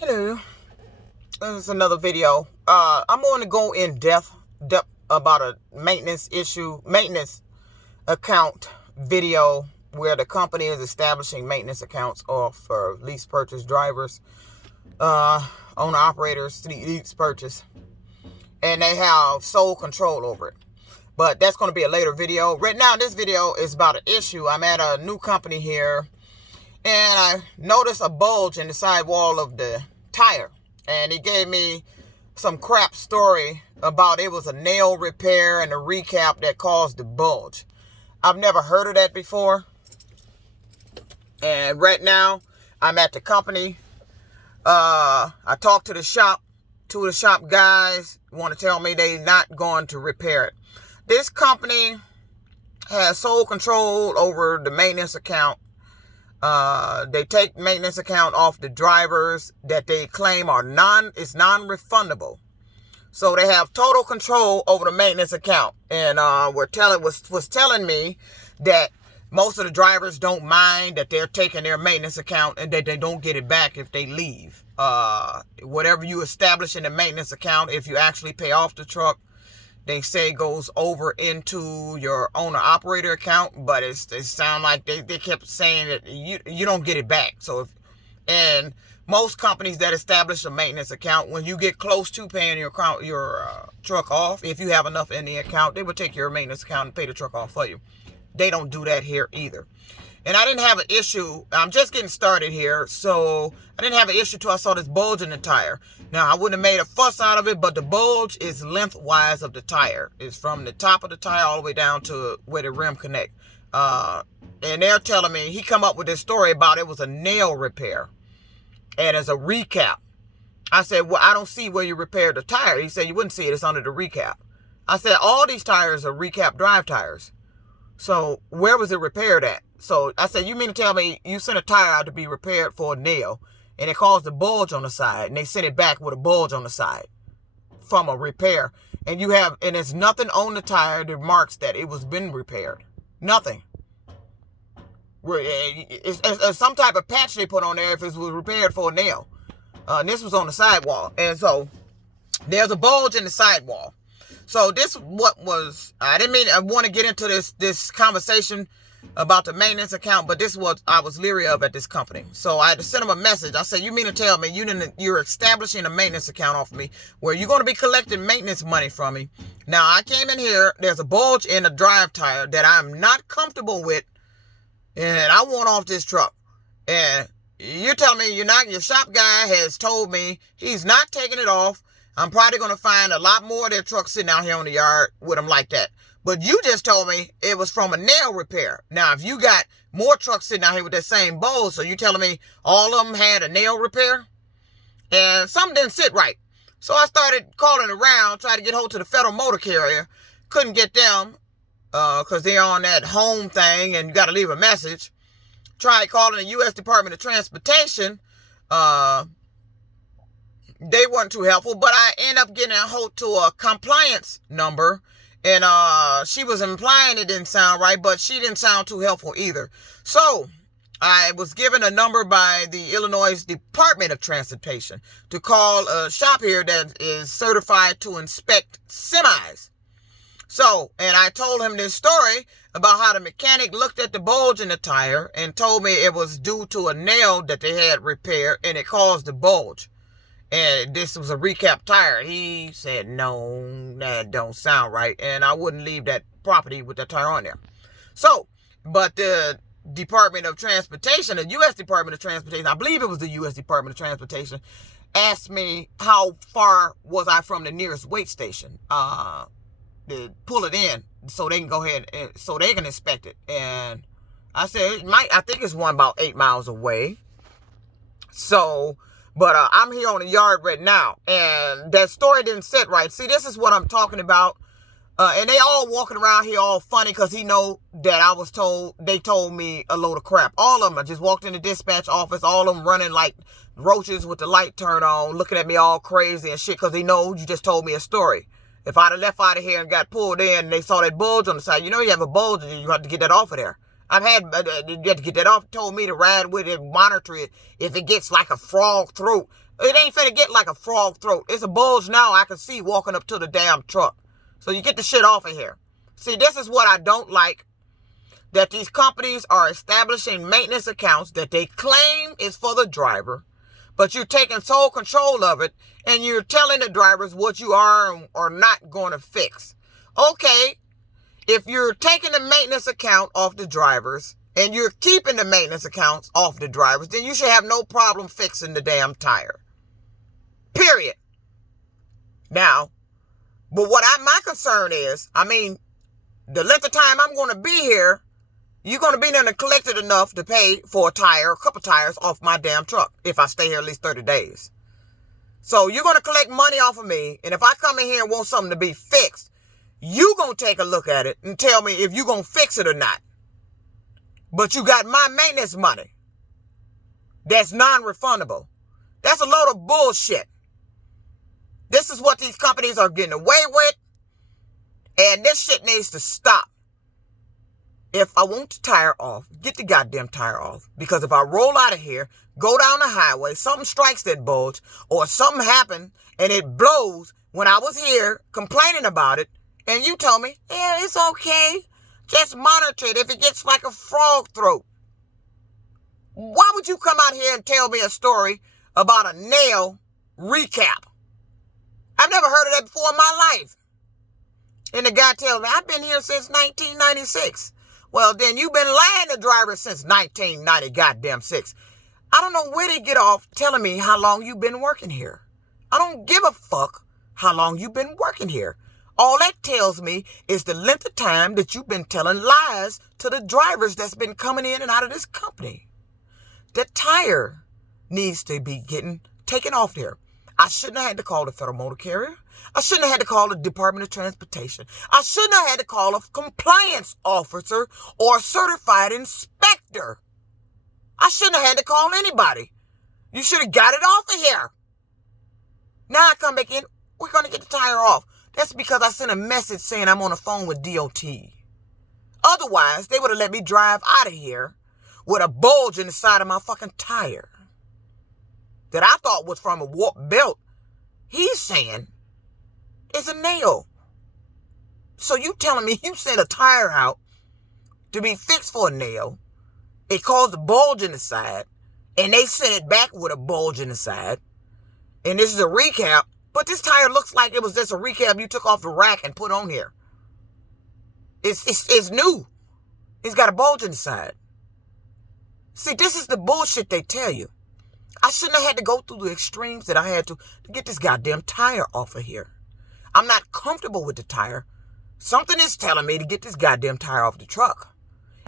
Hello, this is another video. I'm going to go in depth about a maintenance account video where the company is establishing maintenance accounts for lease purchase drivers, owner operators, lease purchase, and they have sole control over it. But that's going to be a later video. Right now, this video is about an issue. I'm at a new company here, and I noticed a bulge in the sidewall of the tire. And he gave me some crap story about it was a nail repair and a recap that caused the bulge. I've never heard of that before. And right now, I'm at the company. I talked to the shop. Two of the shop guys want to tell me they're not going to repair it. This company has sole control over the maintenance account. They take maintenance account off the drivers that they claim are non-refundable. So they have total control over the maintenance account. And was telling me that most of the drivers don't mind that they're taking their maintenance account and that they don't get it back if they leave. Whatever you establish in the maintenance account, if you actually pay off the truck, they say goes over into your owner operator account, but it sound like they kept saying that you don't get it back. And most companies that establish a maintenance account, when you get close to paying your truck off, if you have enough in the account, they will take your maintenance account and pay the truck off for you. They don't do that here either. And I didn't have an issue. I'm just getting started here, so I didn't have an issue till I saw this bulge in the tire. Now, I wouldn't have made a fuss out of it, but the bulge is lengthwise of the tire. It's from the top of the tire all the way down to where the rim connect. And they're telling me, he come up with this story about it was a nail repair. And as a recap, I said, well, I don't see where you repaired the tire. He said, you wouldn't see it. It's under the recap. I said, all these tires are recap drive tires. So where was it repaired at? So I said, you mean to tell me you sent a tire out to be repaired for a nail and it caused a bulge on the side and they sent it back with a bulge on the side from a repair, and there's nothing on the tire that marks that it was been repaired. Nothing. It's some type of patch they put on there if it was repaired for a nail. And this was on the sidewall. And so there's a bulge in the sidewall. So I want to get into this conversation about the maintenance account, but this is what I was leery of at this company. So I had to send them a message. I said, you mean to tell me you're establishing a maintenance account off of me where you're going to be collecting maintenance money from me? Now, I came in here, there's a bulge in a drive tire that I'm not comfortable with, and I want off this truck. And you're telling me your shop guy has told me he's not taking it off. I'm probably going to find a lot more of their trucks sitting out here on the yard with them like that. But you just told me it was from a nail repair. Now, if you got more trucks sitting out here with that same bulge, so you telling me all of them had a nail repair? And something didn't sit right. So I started calling around, trying to get hold to the Federal Motor Carrier. Couldn't get them because they're on that home thing and you got to leave a message. Tried calling the U.S. Department of Transportation. They weren't too helpful, but I ended up getting a hold to a compliance number, and she was implying it didn't sound right, but she didn't sound too helpful either. So I was given a number by the Illinois Department of Transportation to call a shop here that is certified to inspect semis. So, and I told him this story about how the mechanic looked at the bulge in the tire and told me it was due to a nail that they had repaired and it caused the bulge. And this was a recap tire. He said, no, that don't sound right. And I wouldn't leave that property with that tire on there. So, but the Department of Transportation, the U.S. Department of Transportation, I believe it was the U.S. Department of Transportation, asked me how far was I from the nearest weight station to pull it in so they can go ahead and so they can inspect it. And I said, I think it's one about 8 miles away. So, but I'm here on the yard right now, and that story didn't sit right. See, this is what I'm talking about. And they all walking around here all funny because he know that they told me a load of crap. All of them. I just walked in the dispatch office, all of them running like roaches with the light turned on, looking at me all crazy and shit because they know you just told me a story. If I'd have left out of here and got pulled in and they saw that bulge on the side, you have a bulge and you have to get that off of there. You have to get that off. Told me to ride with it, monitor it. If it gets like a frog throat, It ain't finna get like a frog throat. It's a bulge now I can see walking up to the damn truck. So you get the shit off of here. See, this is what I don't like. That these companies are establishing maintenance accounts that they claim is for the driver. But you're taking sole control of it. And you're telling the drivers what you are or not going to fix. Okay. If you're taking the maintenance account off the drivers and you're keeping the maintenance accounts off the drivers, then you should have no problem fixing the damn tire. Period. Now, but my concern is, the length of time I'm going to be here, you're going to be there and collected enough to pay for a couple tires off my damn truck if I stay here at least 30 days. So you're going to collect money off of me, and if I come in here and want something to be fixed, you going to take a look at it and tell me if you going to fix it or not. But you got my maintenance money. That's non-refundable. That's a load of bullshit. This is what these companies are getting away with. And this shit needs to stop. If I want the tire off, get the goddamn tire off. Because if I roll out of here, go down the highway, something strikes that bulge, or something happened and it blows when I was here complaining about it, and you told me, yeah, it's okay. Just monitor it if it gets like a frog throat. Why would you come out here and tell me a story about a nail recap? I've never heard of that before in my life. And the guy tells me, I've been here since 1996. Well, then you've been lying to drivers since 1990 goddamn 6. I don't know where they get off telling me how long you've been working here. I don't give a fuck how long you've been working here. All that tells me is the length of time that you've been telling lies to the drivers that's been coming in and out of this company. The tire needs to be getting taken off there. I shouldn't have had to call the Federal Motor Carrier. I shouldn't have had to call the Department of Transportation. I shouldn't have had to call a compliance officer or a certified inspector. I shouldn't have had to call anybody. You should have got it off of here. Now I come back in, we're going to get the tire off. That's because I sent a message saying I'm on the phone with DOT. Otherwise, they would have let me drive out of here with a bulge in the side of my fucking tire that I thought was from a warped belt. He's saying it's a nail. So you telling me you sent a tire out to be fixed for a nail. It caused a bulge in the side, and they sent it back with a bulge in the side. And this is a recap. But this tire looks like it was just a recap you took off the rack and put on here. It's new. It's got a bulge in the side. See, this is the bullshit they tell you. I shouldn't have had to go through the extremes that I had to get this goddamn tire off of here. I'm not comfortable with the tire. Something is telling me to get this goddamn tire off the truck.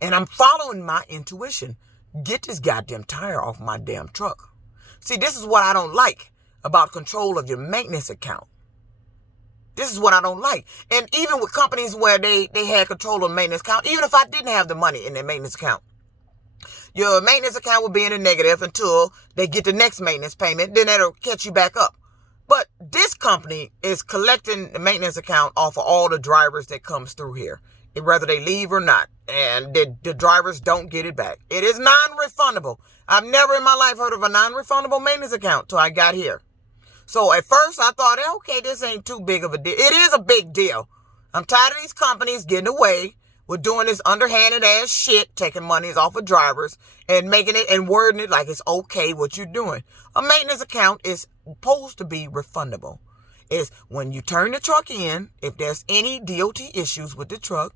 And I'm following my intuition. Get this goddamn tire off my damn truck. See, this is what I don't like about control of your maintenance account. This is what I don't like. And even with companies where they had control of maintenance account, even if I didn't have the money in their maintenance account, your maintenance account will be in the negative until they get the next maintenance payment. Then that'll catch you back up. But this company is collecting the maintenance account off of all the drivers that comes through here, whether they leave or not. And the drivers don't get it back. It is non-refundable. I've never in my life heard of a non-refundable maintenance account till I got here. So at first I thought, okay, this ain't too big of a deal. It is a big deal. I'm tired of these companies getting away with doing this underhanded ass shit, taking monies off of drivers and making it and wording it like it's okay what you're doing. A maintenance account is supposed to be refundable. It's when you turn the truck in, if there's any DOT issues with the truck,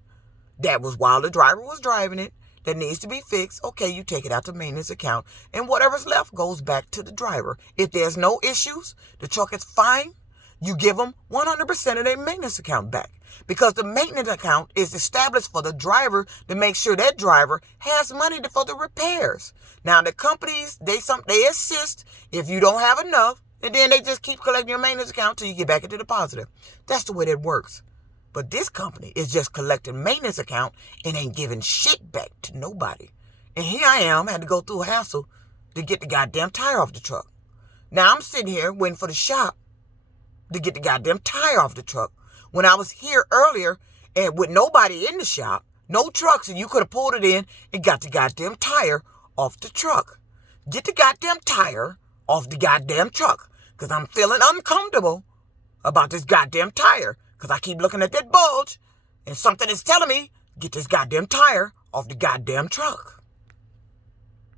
that was while the driver was driving it, that needs to be fixed, okay, you take it out the maintenance account, and whatever's left goes back to the driver. If there's no issues, the truck is fine, you give them 100% of their maintenance account back. Because the maintenance account is established for the driver to make sure that driver has money for the repairs. Now, the companies, they assist if you don't have enough, and then they just keep collecting your maintenance account till you get back into the positive. That's the way that works. But this company is just collecting maintenance account and ain't giving shit back to nobody. And here I am, had to go through a hassle to get the goddamn tire off the truck. Now I'm sitting here waiting for the shop to get the goddamn tire off the truck. When I was here earlier and with nobody in the shop, no trucks, and you could have pulled it in and got the goddamn tire off the truck. Get the goddamn tire off the goddamn truck. Because I'm feeling uncomfortable about this goddamn tire. Because I keep looking at that bulge and something is telling me, get this goddamn tire off the goddamn truck.